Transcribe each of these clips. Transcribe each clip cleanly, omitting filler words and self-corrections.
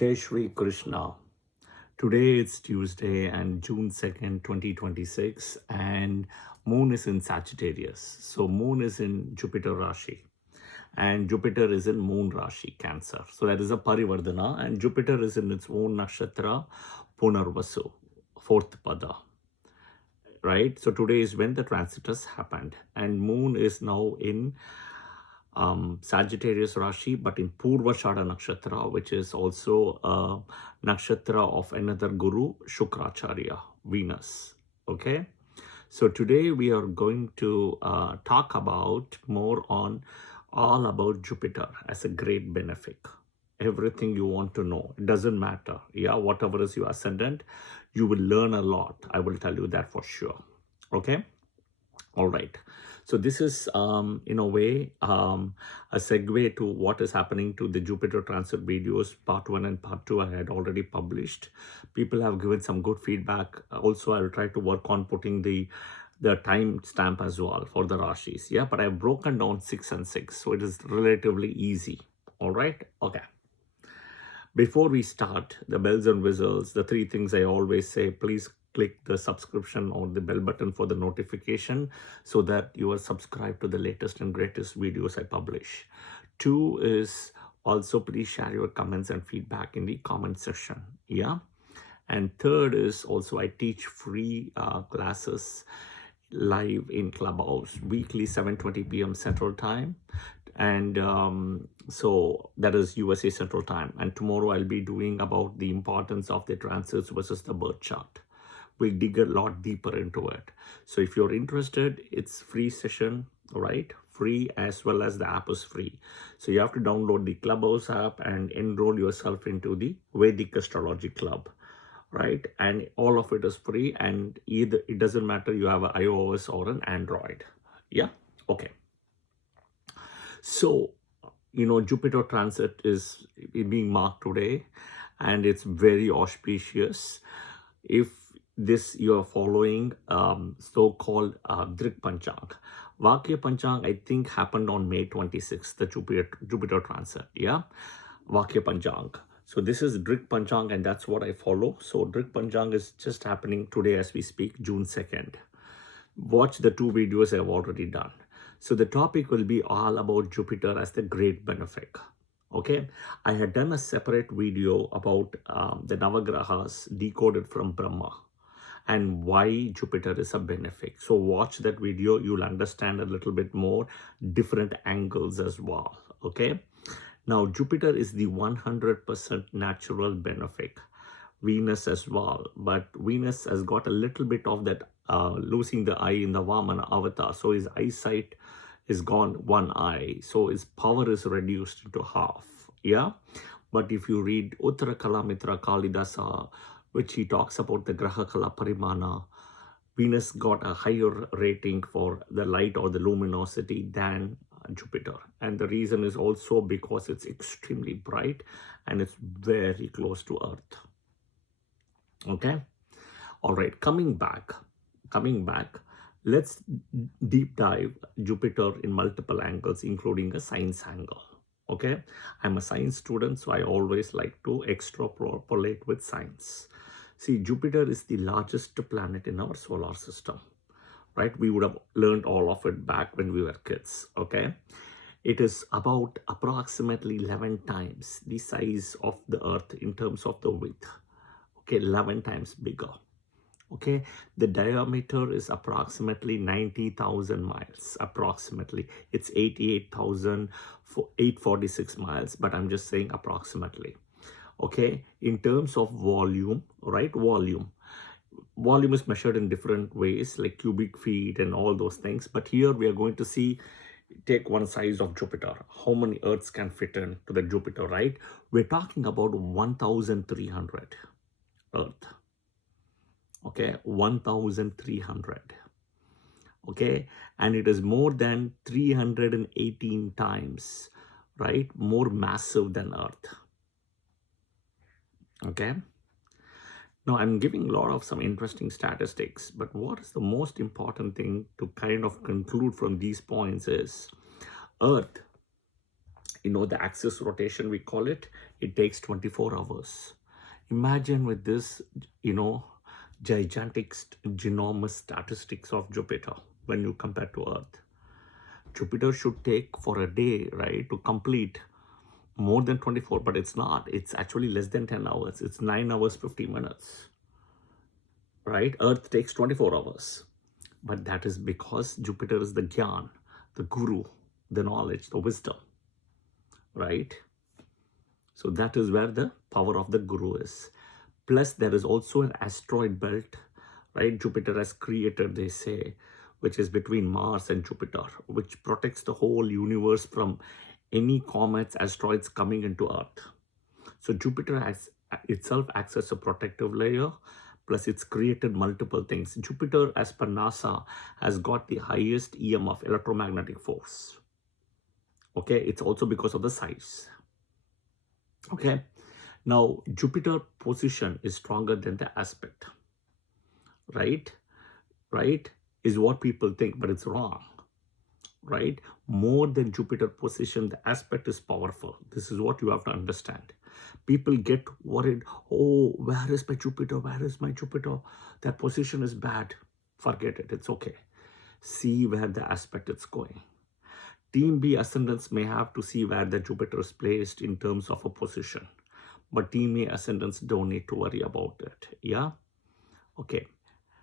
Jai Shri Krishna. Today it's Tuesday and June 2nd, 2026, and Moon is in Sagittarius. So Moon is in Jupiter Rashi and Jupiter is in Moon Rashi, Cancer. So that is a Parivardhana, and Jupiter is in its own nakshatra, Punarvasu, fourth pada, right? So today is when the transit has happened, and Moon is now in Sagittarius Rashi, but in Purvashada Nakshatra, which is also a nakshatra of another Guru, Shukracharya, Venus. Okay, so today we are going to talk about more on all about Jupiter as a great benefic. Everything you want to know, it doesn't matter. Yeah, whatever is your ascendant, you will learn a lot. I will tell you that for sure. Okay. All right. So this is, in a way, a segue to what is happening to the Jupiter transit videos. Part 1 and part 2 I had already published. People have given some good feedback. Also, I will try to work on putting the time stamp as well for the Rashis. Yeah, but I've broken down 6 and 6. So it is relatively easy. All right. Okay. Before we start, the bells and whistles, the 3 things I always say, please click the subscription or the bell button for the notification so that you are subscribed to the latest and greatest videos I publish. 2 is also please share your comments and feedback in the comment section. Yeah. And 3rd is also I teach free classes live in Clubhouse weekly 7:20 p.m. Central Time, and so that is USA Central Time. And tomorrow I'll be doing about the importance of the transits versus the birth chart. We'll dig a lot deeper into it. So if you're interested, it's free session, right? Free, as well as the app is free. So you have to download the Clubhouse app and enroll yourself into the Vedic Astrology Club, right? And all of it is free, and either it doesn't matter you have an iOS or an Android. Yeah. Okay. So Jupiter transit is being marked today, and it's very auspicious. If this you are following so-called Drik Panchang. Vakya Panchang, I think, happened on May 26th, the Jupiter transit. Yeah, Vakya Panchang. So this is Drik Panchang, and that's what I follow. So Drik Panchang is just happening today as we speak, June 2nd. Watch the 2 videos I've already done. So the topic will be all about Jupiter as the great benefic. Okay, I had done a separate video about the Navagrahas decoded from Brahma and why Jupiter is a benefic. So watch that video, you'll understand a little bit more different angles as well. Okay, now Jupiter is the 100% natural benefic. Venus as well, but Venus has got a little bit of that losing the eye in the Vamana avatar, so his eyesight is gone, one eye, so his power is reduced to half. Yeah, but if you read Uttara Kala Mitra Kalidasa, which he talks about the Graha Kala Parimana, Venus got a higher rating for the light or the luminosity than Jupiter. And the reason is also because it's extremely bright and it's very close to Earth. Okay. All right. Coming back, let's deep dive Jupiter in multiple angles, including a science angle. Okay. I'm a science student, so I always like to extrapolate with science. See, Jupiter is the largest planet in our solar system, right? We would have learned all of it back when we were kids. Okay. It is about approximately 11 times the size of the Earth in terms of the width. Okay, 11 times bigger. Okay, the diameter is approximately 90,000 miles. Approximately, it's 88,846 miles, but I'm just saying approximately. Okay, in terms of volume, right? Volume is measured in different ways, like cubic feet and all those things. But here we are going to see, take one size of Jupiter. How many Earths can fit into the Jupiter, right? We're talking about 1,300 Earth. Okay, 1,300. Okay, and it is more than 318 times, right? More massive than Earth. Okay. Now I'm giving a lot of some interesting statistics, but what is the most important thing to kind of conclude from these points is Earth the axis rotation, we call it, it takes 24 hours. Imagine with this, gigantic, ginormous statistics of Jupiter when you compare to Earth. Jupiter should take for a day, right, to complete more than 24, but it's not. It's actually less than 10 hours. It's 9 hours, 50 minutes, right? Earth takes 24 hours. But that is because Jupiter is the Gyan, the Guru, the knowledge, the wisdom, right? So that is where the power of the Guru is. Plus, there is also an asteroid belt, right? Jupiter has created, they say, which is between Mars and Jupiter, which protects the whole universe from any comets, asteroids coming into Earth. So Jupiter itself acts as a protective layer, plus it's created multiple things. Jupiter, as per NASA, has got the highest EMF, electromagnetic force. Okay, it's also because of the size. Okay, now Jupiter position is stronger than the aspect, right? Right, is what people think, but it's wrong, right? More than Jupiter position, the aspect is powerful. This is what you have to understand. People get worried, oh, where is my Jupiter? Where is my Jupiter? That position is bad. Forget it, it's okay. See where the aspect is going. Team B ascendants may have to see where the Jupiter is placed in terms of a position. But Team A ascendants don't need to worry about it. Yeah? Okay.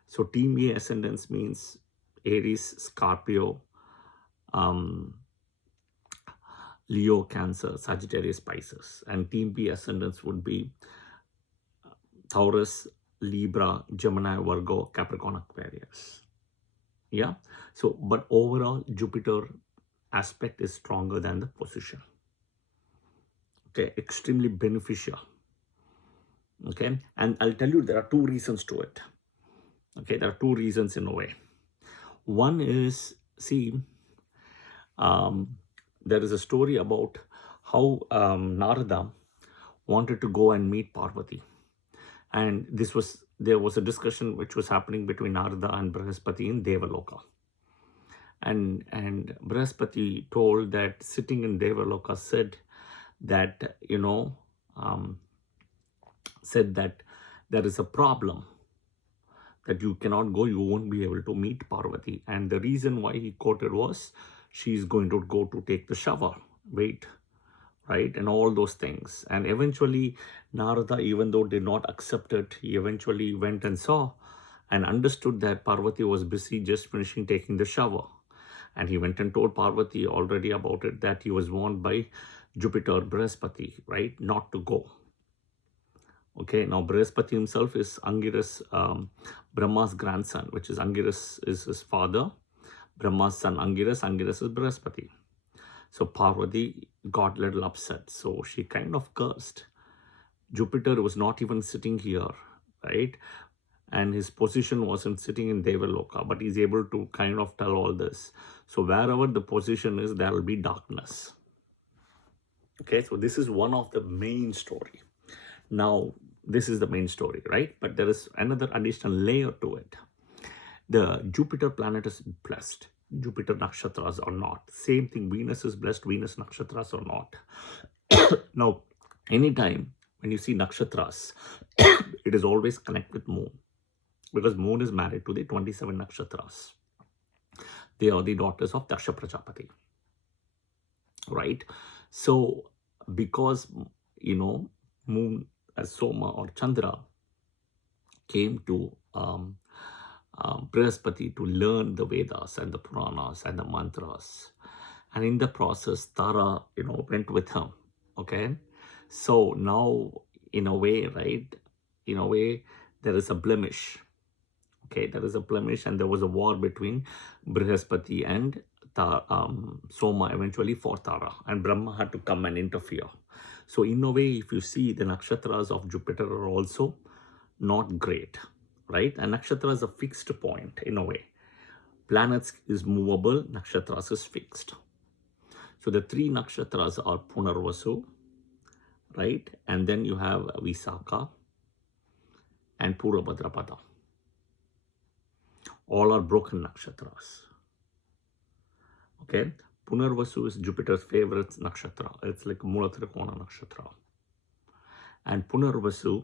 So Team A ascendants means Aries, Scorpio, Leo, Cancer, Sagittarius, Pisces. And Team B ascendants would be Taurus, Libra, Gemini, Virgo, Capricorn, Aquarius. Yeah? So, but overall, Jupiter aspect is stronger than the position. Okay, extremely beneficial. Okay, and I'll tell you there are two reasons to it. Okay, there are two reasons in a way. One is, see, there is a story about how Narada wanted to go and meet Parvati. And there was a discussion which was happening between Narada and Brihaspati in Devaloka. And Brihaspati told that sitting in Devaloka said that, said that there is a problem, that you cannot go, you won't be able to meet Parvati. And the reason why he quoted was, she's going to go to take the shower, wait, right? And all those things. And eventually, Narada, even though did not accept it, he eventually went and saw and understood that Parvati was busy just finishing taking the shower. And he went and told Parvati already about it, that he was warned by Jupiter, Brihaspati, right, not to go. Okay, now Brihaspati himself is Angiras, Brahma's grandson, which is Angiras is his father. Brahma's son Angiras, Angiras is Brihaspati. So Parvati got a little upset. So she kind of cursed. Jupiter was not even sitting here, right? And his position wasn't sitting in Devaloka, but he's able to kind of tell all this. So wherever the position is, there will be darkness. Okay, so this is one of the main story. Now, this is the main story, right? But there is another additional layer to it. The Jupiter planet is blessed. Jupiter nakshatras or not. Same thing, Venus is blessed, Venus nakshatras or not. Now, anytime when you see nakshatras, it is always connect with moon. Because moon is married to the 27 nakshatras. They are the daughters of Daksha Prajapati. Right? So, because, moon as Soma or Chandra came to Brihaspati to learn the Vedas and the Puranas and the mantras. And in the process, Tara, went with him. Okay? So now, in a way, right? In a way, there is a blemish. Okay, there is a blemish, and there was a war between Brihaspati and Soma eventually for Tara, and Brahma had to come and interfere. So in a way, if you see, the nakshatras of Jupiter are also not great, right? And nakshatra is a fixed point in a way. Planets is movable, nakshatras is fixed. So the three nakshatras are Punarvasu, right? And then you have Visakha and Purabhadrapada. All are broken nakshatras. Okay, Punarvasu is Jupiter's favorite nakshatra. It's like Mula Trikona nakshatra. And Punarvasu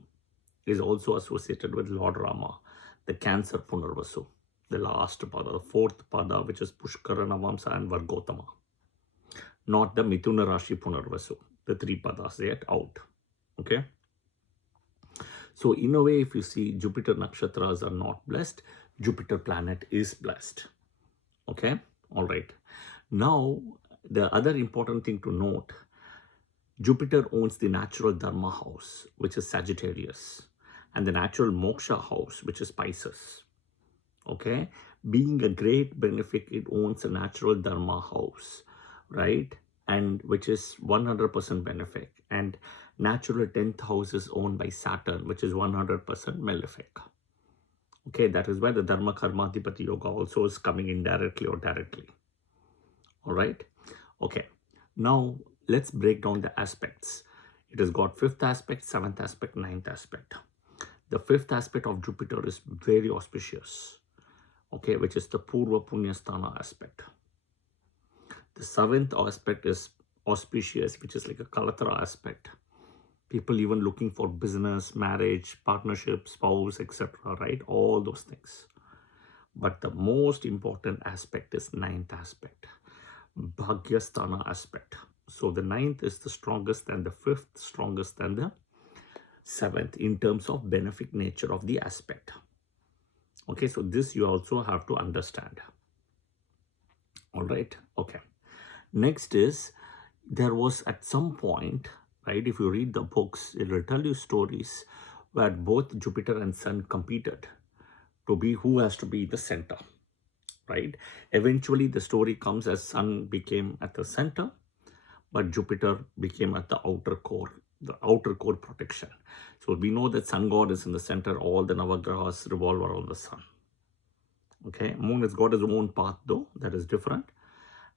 is also associated with Lord Rama, the Cancer Punarvasu, the last pada, the fourth pada, which is Pushkara, Navamsa and Vargotama. Not the Mithuna Rashi Punarvasu, the three padas, they are out. Okay. So in a way, if you see Jupiter nakshatras are not blessed, Jupiter planet is blessed. Okay. All right. Now, the other important thing to note, Jupiter owns the natural Dharma house, which is Sagittarius, and the natural Moksha house, which is Pisces. Okay. Being a great benefic, it owns a natural Dharma house, right? And which is 100% benefic. And natural 10th house is owned by Saturn, which is 100% malefic. Okay, that is why the Dharma Karmadhipati Yoga also is coming indirectly or directly. All right. Okay. Now let's break down the aspects. It has got 5th aspect, 7th aspect, 9th aspect. The 5th aspect of Jupiter is very auspicious. Okay, which is the Purva Punyasthana aspect. The 7th aspect is auspicious, which is like a Kalatara aspect. People even looking for business, marriage, partnership, spouse, etc. Right? All those things. But the most important aspect is 9th aspect, Bhagyasthana aspect. So the 9th is the strongest and the 5th strongest than the 7th in terms of benefic nature of the aspect. Okay, so this you also have to understand. All right. Okay. Next is, there was at some point, right, if you read the books, it will tell you stories where both Jupiter and Sun competed to be who has to be the center, right? Eventually, the story comes as Sun became at the center, but Jupiter became at the outer core protection. So we know that Sun God is in the center, all the Navagrahas revolve around the Sun. Okay, Moon has got his own path though, that is different.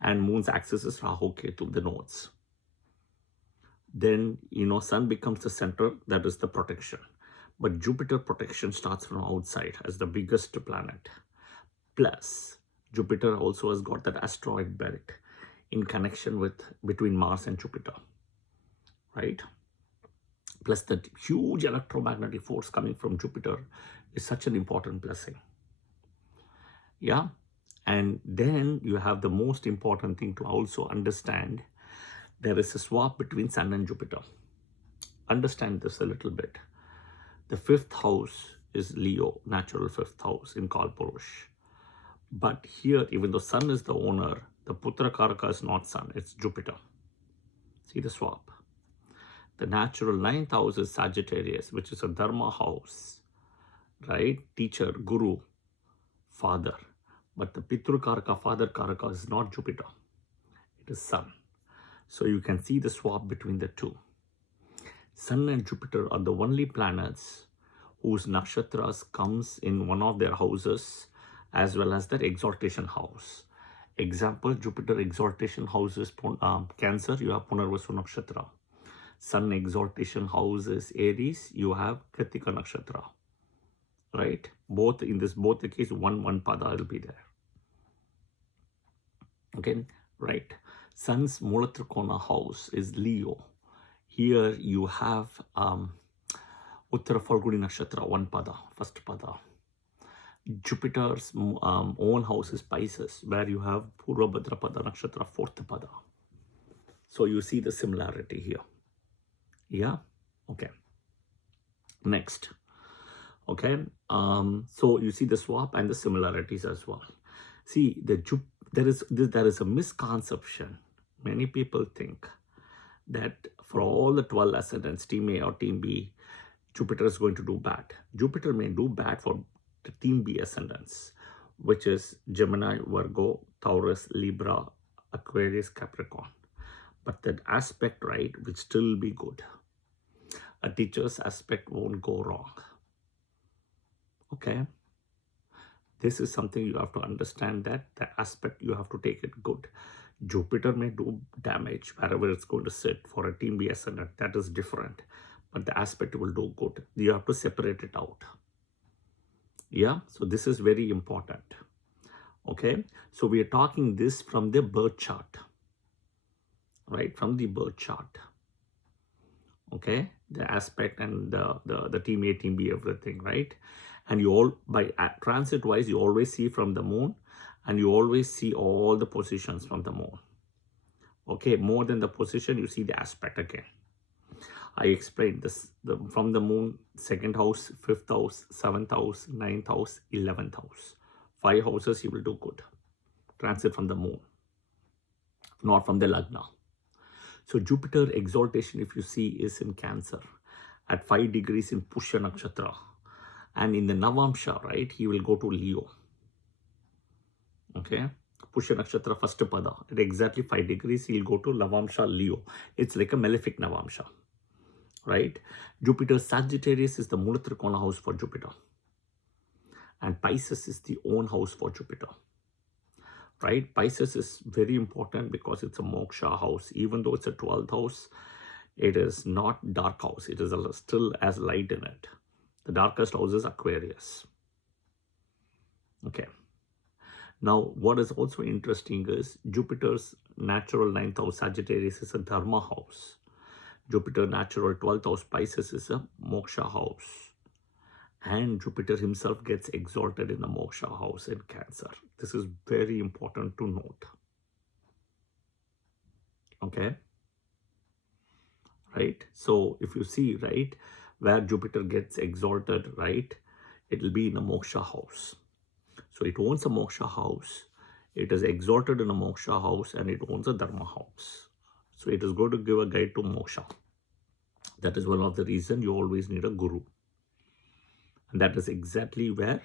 And Moon's axis is Rahu Ketu, the nodes. Then, Sun becomes the center, that is the protection. But Jupiter protection starts from outside as the biggest planet. Plus, Jupiter also has got that asteroid belt in connection between Mars and Jupiter, right? Plus, that huge electromagnetic force coming from Jupiter is such an important blessing. Yeah. And then you have the most important thing to also understand. There is a swap between Sun and Jupiter. Understand this a little bit. The 5th house is Leo, natural 5th house in Kalpurush. But here, even though Sun is the owner, the Putra Karaka is not Sun, it's Jupiter. See the swap. The natural 9th house is Sagittarius, which is a Dharma house, right? Teacher, Guru, Father. But the Pitru Karaka, Father Karaka is not Jupiter. It is Sun. So you can see the swap between the two. Sun and Jupiter are the only planets whose nakshatras comes in one of their houses as well as their exaltation house. Example, Jupiter exaltation house is Cancer, you have Punarvasu nakshatra. Sun exaltation house is Aries, you have Kritika nakshatra. Right? Both the case, one pada will be there. Okay, right. Sun's Mulatrikona house is Leo. Here you have Uttara Falguni nakshatra, one pada, first pada. Jupiter's own house is Pisces, where you have Purva Bhadrapada nakshatra, fourth pada. So you see the similarity here. Yeah. Okay. Next. Okay. So you see the swap and the similarities as well. See, there is a misconception. Many people think that for all the 12 ascendants, Team A or Team B, Jupiter is going to do bad. Jupiter may do bad for the Team B ascendants, which is Gemini, Virgo, Taurus, Libra, Aquarius, Capricorn. But that aspect, right, will still be good. A teacher's aspect won't go wrong. Okay. This is something you have to understand, that the aspect you have to take it good. Jupiter may do damage wherever it's going to sit for a Team B ascendant. That is different. But the aspect will do good. You have to separate it out. Yeah. So this is very important. Okay. So we are talking this from the birth chart. right, from the birth chart. Okay, the aspect and the team A, team B, everything, right? And you all, by transit wise, you always see from the moon, and you always see all the positions from the moon. Okay, more than the position, you see the aspect again. I explained this from the moon, second house, fifth house, seventh house, ninth house, 11th house. 5 houses you will do good. Transit from the moon, not from the Lagna. So Jupiter exaltation, if you see, is in Cancer at 5 degrees in Pushya Nakshatra. And in the Navamsha, right, he will go to Leo. Okay, Pushya Nakshatra first pada at exactly 5 degrees, he'll go to Navamsha Leo. It's like a malefic Navamsha, right? Jupiter Sagittarius is the Mula Trikona house for Jupiter. And Pisces is the own house for Jupiter, right? Pisces is very important because it's a moksha house. Even though it's a 12th house, it is not dark house. It is still as light in it. The darkest house is Aquarius. Okay. Now, what is also interesting is Jupiter's natural 9th house Sagittarius is a Dharma house. Jupiter natural 12th house Pisces is a moksha house. And Jupiter himself gets exalted in a moksha house in Cancer. This is very important to note. Okay. Right. So if you see, right, where Jupiter gets exalted, right, it will be in a moksha house. So it owns a moksha house. It is exalted in a moksha house, and it owns a dharma house. So it is going to give a guide to moksha. That is one of the reasons you always need a guru. And that is exactly where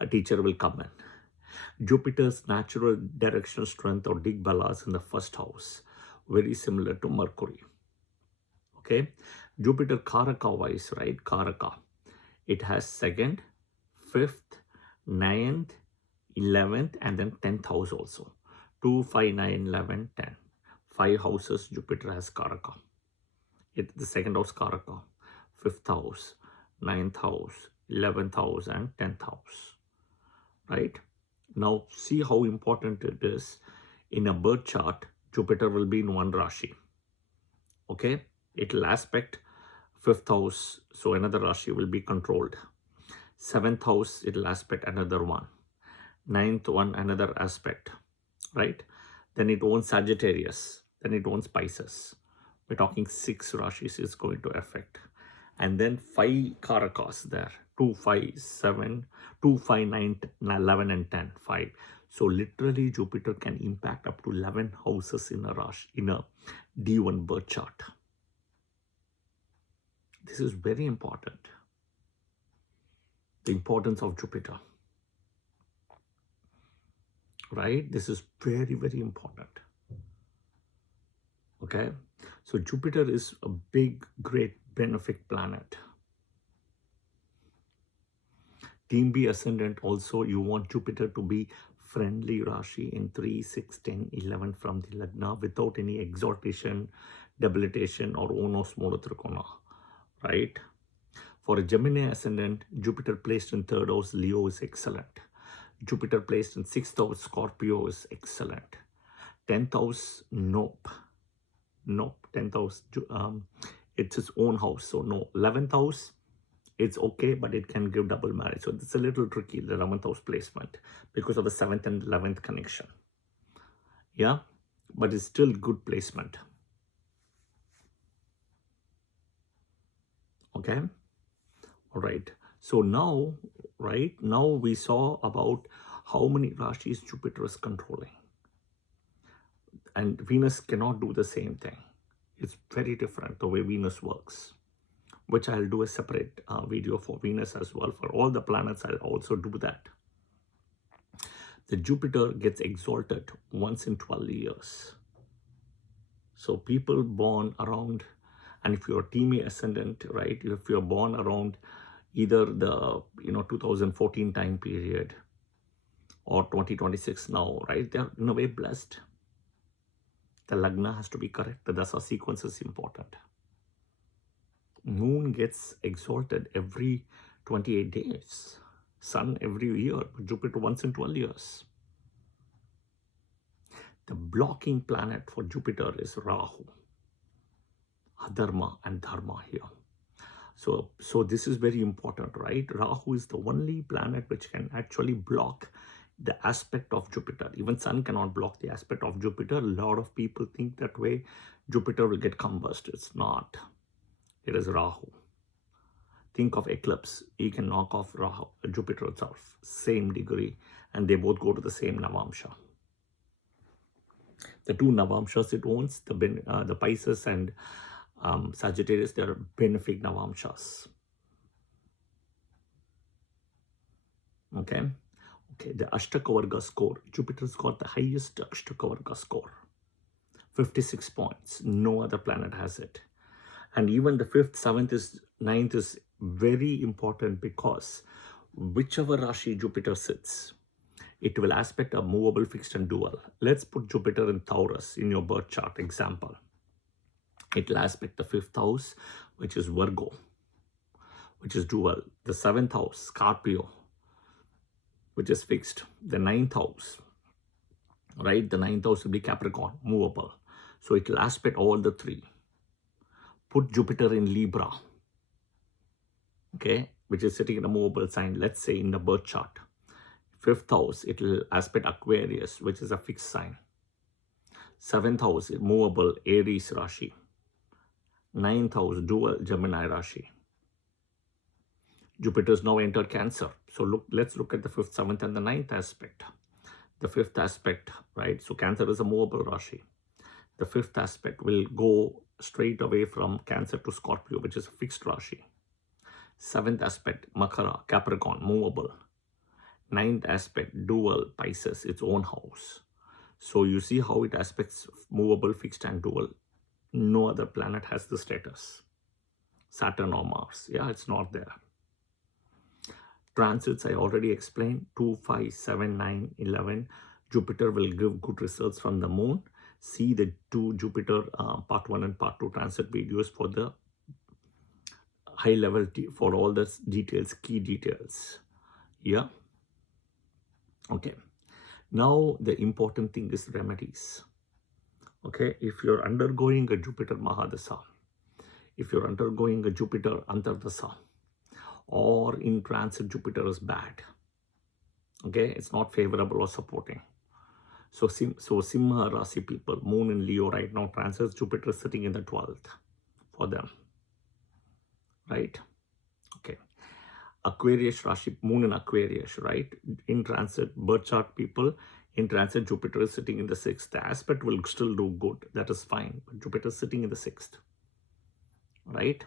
a teacher will come in. Jupiter's natural directional strength or Digbala is in the first house, very similar to Mercury. Okay, Jupiter Karaka wise, right? Karaka. It has 2nd, 5th, 9th, 11th, and then 10th house also. 2, 5, 9, 11, 10. 5 houses Jupiter has Karaka. It's the 2nd house Karaka, 5th house, 9th house, 11th house, and 10th house. Right? Now, see how important it is. In a birth chart, Jupiter will be in one Rashi. Okay? It will aspect 5th house, so another Rashi will be controlled. 7th house, it will aspect another one. 9th one, another aspect. Right? Then it owns Sagittarius. Then it owns Pisces. We're talking 6 Rashis is going to affect. And then 5 Karakas there. 2, 5, 7, 2, 5, 9, 11, and 10, 5. So literally Jupiter can impact up to 11 houses in a Rashi, in a D1 birth chart. This is very important. The importance of Jupiter. Right? This is very, very important. Okay? So Jupiter is a big, great benefic planet. Team B ascendant also, you want Jupiter to be friendly Rashi in 3, 6, 10, 11 from the Lagna without any exaltation, debilitation, or onos mola trikona. Right? For a Gemini ascendant, Jupiter placed in 3rd house Leo is excellent. Jupiter placed in 6th house Scorpio is excellent. 10th house, nope. 10th house, it's its own house, so no. 11th house, it's okay, but it can give double marriage. So it's a little tricky, the 11th house placement, because of the 7th and 11th connection. Yeah, but it's still good placement. Okay. All right. So now, right, now we saw about how many Rashis Jupiter is controlling. And Venus cannot do the same thing. It's very different the way Venus works, which I'll do a separate video for Venus as well. For all the planets, I'll also do that. The Jupiter gets exalted once in 12 years. So people born around, and if you're Team A ascendant, right, if you're born around either the 2014 time period or 2026 now, right, they're in a way blessed. The Lagna has to be correct. The Dasa sequence is important. Moon gets exalted every 28 days. Sun every year. Jupiter once in 12 years. The blocking planet for Jupiter is Rahu, Adharma and Dharma here. So this is very important, right? Rahu is the only planet which can actually block the aspect of Jupiter. Even Sun cannot block the aspect of Jupiter. A lot of people think that way Jupiter will get combust. It's not. It is Rahu. Think of eclipse. He can knock off Rahu, Jupiter itself, same degree, and they both go to the same Navamsha. The two Navamshas it owns, the Pisces and Sagittarius, they are benefic Navamshas. Okay, the Ashtakavarga score. Jupiter's got the highest Ashtakavarga score, 56 points. No other planet has it. And even the 5th, 7th, 9th is very important because whichever Rashi Jupiter sits, it will aspect a movable, fixed and dual. Let's put Jupiter in Taurus in your birth chart example. It will aspect the 5th house, which is Virgo, which is dual. The 7th house, Scorpio, which is fixed. The 9th house, right? The 9th house will be Capricorn, movable. So it will aspect all the three. Put Jupiter in Libra, okay, which is sitting in a movable sign, let's say in the birth chart. 5th house, it will aspect Aquarius, which is a fixed sign. 7th house, movable, Aries Rashi. 9th house, dual, Gemini Rashi. Jupiter's now entered Cancer. So let's look at the 5th, 7th and the 9th aspect. The 5th aspect, right? So Cancer is a movable Rashi. The 5th aspect will go straight away from Cancer to Scorpio, which is a fixed Rashi. 7th aspect, Makara, Capricorn, movable. 9th aspect, dual, Pisces, its own house. So you see how it aspects movable, fixed and dual. No other planet has the status. Saturn or Mars, yeah, it's not there. Transits, I already explained, 2, 5, 7, 9, 11. Jupiter will give good results from the moon. See the two Jupiter part 1 and part 2 transit videos for the high level, for all the details, key details. Yeah. Okay. Now the important thing is remedies. Okay. If you're undergoing a Jupiter Mahadasa, if you're undergoing a Jupiter Antardasa, or in transit Jupiter is bad, okay, it's not favorable or supporting. So Simha Rasi people, moon in Leo right now, transits Jupiter sitting in the 12th for them, right? Okay. Aquarius Rashi, moon in Aquarius, right? In transit, birth chart people, in transit Jupiter is sitting in the 6th. The aspect will still do good, that is fine, but Jupiter is sitting in the 6th, right?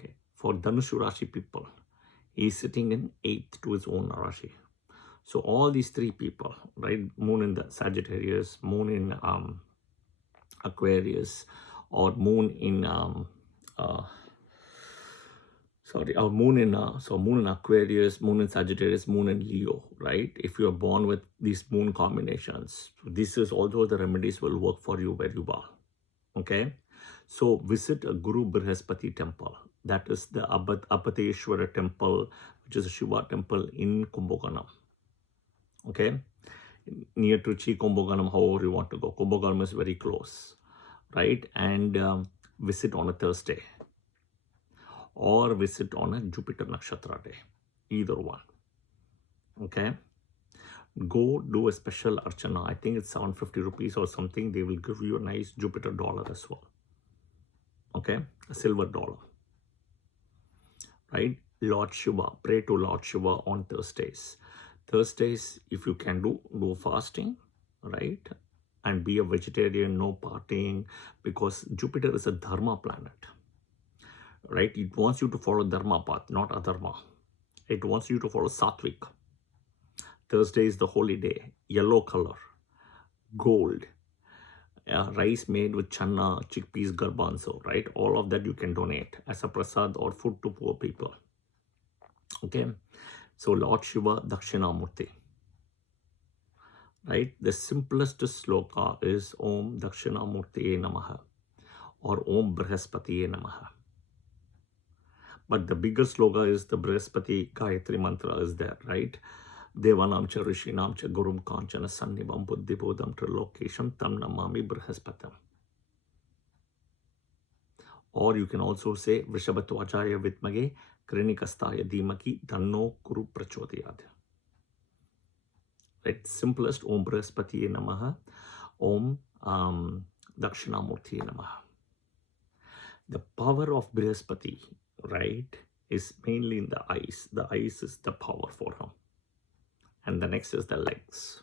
Okay. For Dhanushu Rashi people, he is sitting in 8th to his own Rashi. So all these three people, right? Moon in the Sagittarius, moon in Aquarius, or moon in moon in Aquarius, moon in Sagittarius, moon in Leo, right? If you are born with these moon combinations, this is also the remedies will work for you very well. Okay, so visit a Guru Brihaspati temple. That is the Apateshwara temple, which is a Shiva temple in Kumbhakonam. Okay, near Trichy, Kumbhakonam, however you want to go. Kumbhakonam is very close, right? And visit on a Thursday, or visit on a Jupiter Nakshatra day, either one. Okay, go do a special archana. I think it's 750 rupees or something. They will give you a nice Jupiter dollar as well. Okay, a silver dollar, right? Lord Shiva, pray to Lord Shiva on Thursdays. Thursdays, if you can do fasting, right? And be a vegetarian, no partying, because Jupiter is a dharma planet, right? It wants you to follow dharma path, not adharma. It wants you to follow sattvic. Thursday is the holy day, yellow color, gold, rice made with channa, chickpeas, garbanzo, right? All of that you can donate as a prasad or food to poor people. Okay, so Lord Shiva, Dakshinamurti, right? The simplest sloka is Om Dakshinamurtiye Namaha or Om Brihaspatiye Namaha. But the bigger sloka is the Brihaspati Gayatri mantra is there, right? Devanam cha Rishinam cha Gurum Kanchana Sannibam Buddhibodham Trilokesham Tam Namami Brihaspati. Or you can also say Vrishabhatwajaya Vitmage Krinikastaya Dhimaki Dhanno Kuru Prachodayad. Right? Simplest Om Brihaspatiye Namaha, Om Dakshinamurtiye Namaha. The power of Brihaspati, right, is mainly in the eyes. The eyes is the power for him. And the next is the legs.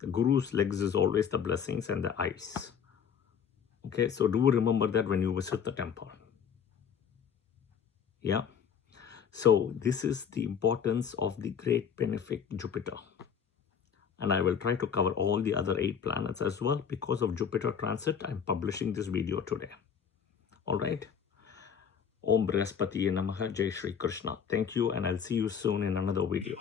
The Guru's legs is always the blessings and the eyes. Okay, so do remember that when you visit the temple. Yeah. So this is the importance of the great benefic Jupiter. And I will try to cover all the other 8 planets as well. Because of Jupiter transit, I'm publishing this video today. All right. Om Brihaspatiye Namaha, Jai Shri Krishna. Thank you, and I'll see you soon in another video.